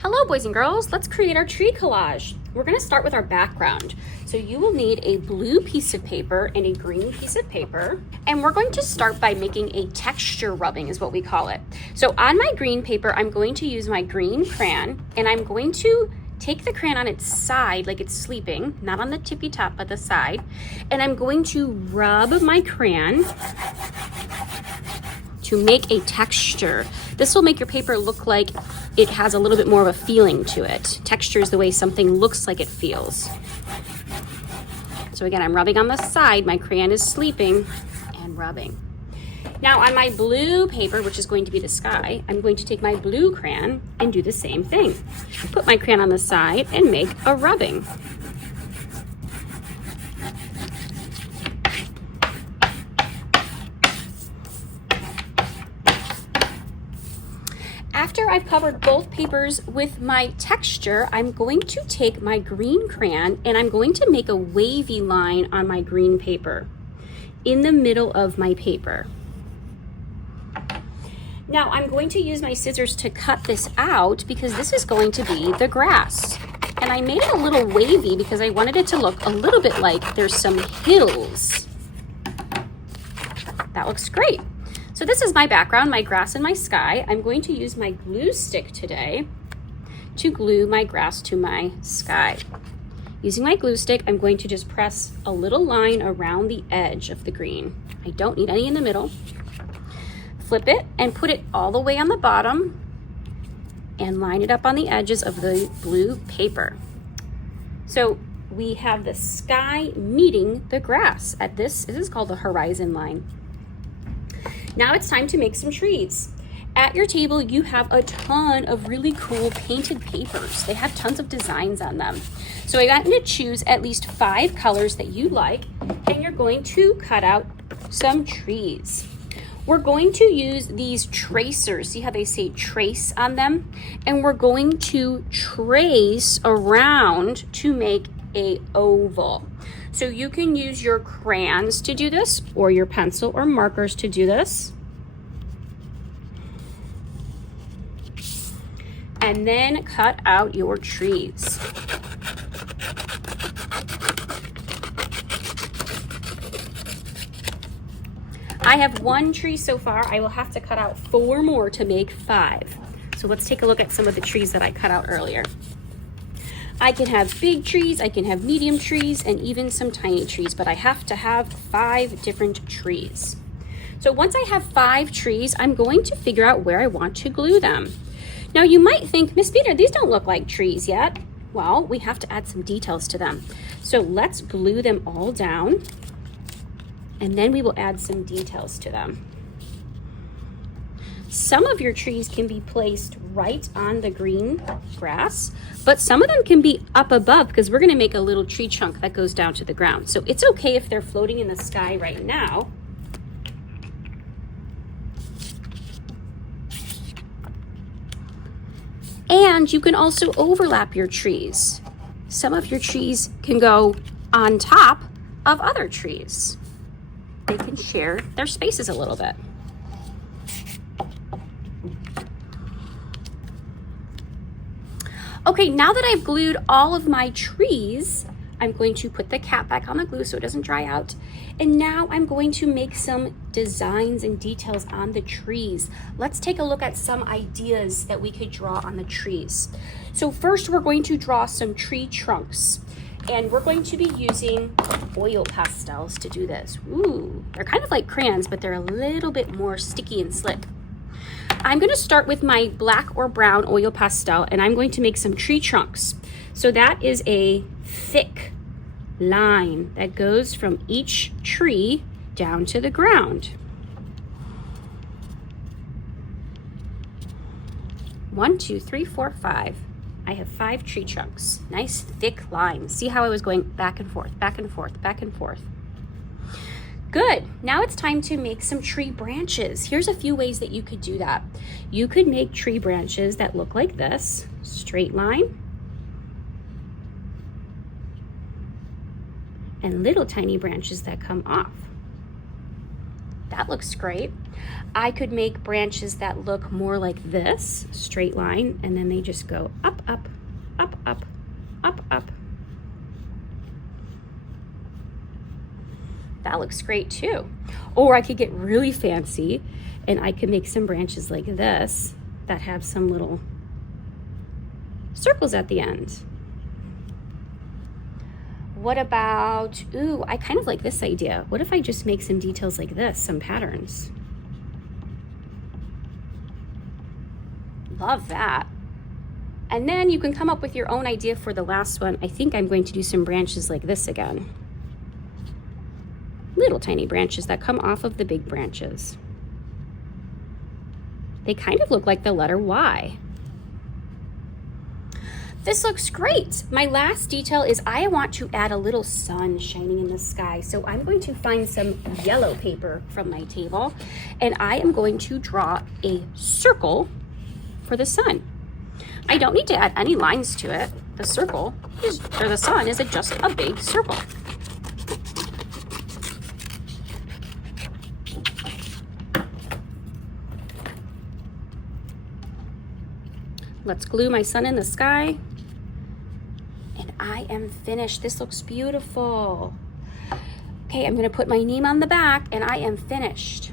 Hello boys and girls, let's create our tree collage. We're going to start with our background. So you will need a blue piece of paper and a green piece of paper. And we're going to start by making a texture rubbing is what we call it. So on my green paper, I'm going to use my green crayon and I'm going to take the crayon on its side like it's sleeping, not on the tippy top, but the side. And I'm going to rub my crayon to make a texture. This will make your paper look like it has a little bit more of a feeling to it. Texture is the way something looks like it feels. So again, I'm rubbing on the side, my crayon is sleeping and rubbing. Now on my blue paper, which is going to be the sky, I'm going to take my blue crayon and do the same thing. Put my crayon on the side and make a rubbing. After I've covered both papers with my texture, I'm going to take my green crayon and I'm going to make a wavy line on my green paper in the middle of my paper. Now I'm going to use my scissors to cut this out because this is going to be the grass. And I made it a little wavy because I wanted it to look a little bit like there's some hills. That looks great. So this is my background, my grass and my sky. I'm going to use my glue stick today to glue my grass to my sky. Using my glue stick, I'm going to just press a little line around the edge of the green. I don't need any in the middle. Flip it and put it all the way on the bottom and line it up on the edges of the blue paper. So we have the sky meeting the grass at this is called the horizon line. Now it's time to make some trees. At your table, you have a ton of really cool painted papers. They have tons of designs on them. So I got you to choose at least 5 colors that you like, and you're going to cut out some trees. We're going to use these tracers. See how they say trace on them? And we're going to trace around to make a oval. So you can use your crayons to do this or your pencil or markers to do this. And then cut out your trees. I have 1 tree so far. I will have to cut out 4 more to make 5. So let's take a look at some of the trees that I cut out earlier. I can have big trees, I can have medium trees, and even some tiny trees, but I have to have 5 different trees. So once I have 5 trees, I'm going to figure out where I want to glue them. Now you might think, Miss Peter, these don't look like trees yet. Well, we have to add some details to them. So let's glue them all down, and then we will add some details to them. Some of your trees can be placed right on the green grass, but some of them can be up above because we're going to make a little tree trunk that goes down to the ground. So it's okay if they're floating in the sky right now. And you can also overlap your trees. Some of your trees can go on top of other trees. They can share their spaces a little bit. Okay, now that I've glued all of my trees, I'm going to put the cap back on the glue so it doesn't dry out. And now I'm going to make some designs and details on the trees. Let's take a look at some ideas that we could draw on the trees. So first we're going to draw some tree trunks. And we're going to be using oil pastels to do this. Ooh, they're kind of like crayons, but they're a little bit more sticky and slick. I'm going to start with my black or brown oil pastel, and I'm going to make some tree trunks. So that is a thick line that goes from each tree down to the ground. 1, 2, 3, 4, 5. I have 5 tree trunks. Nice thick lines. See how I was going back and forth, back and forth, back and forth. Good. Now it's time to make some tree branches. Here's a few ways that you could do that. You could make tree branches that look like this, straight line, and little tiny branches that come off. That looks great. I could make branches that look more like this, straight line, and then they just go up, up, up, up, up, up. That looks great too. Or I could get really fancy and I could make some branches like this that have some little circles at the end. What about, ooh, I kind of like this idea. What if I just make some details like this, some patterns? Love that. And then you can come up with your own idea for the last one. I think I'm going to do some branches like this again. Little tiny branches that come off of the big branches. They kind of look like the letter Y. This looks great. My last detail is I want to add a little sun shining in the sky. So I'm going to find some yellow paper from my table and I am going to draw a circle for the sun. I don't need to add any lines to it. The circle is, or the sun is just a big circle. Let's glue my sun in the sky. And I am finished. This looks beautiful. Okay, I'm gonna put my name on the back and I am finished.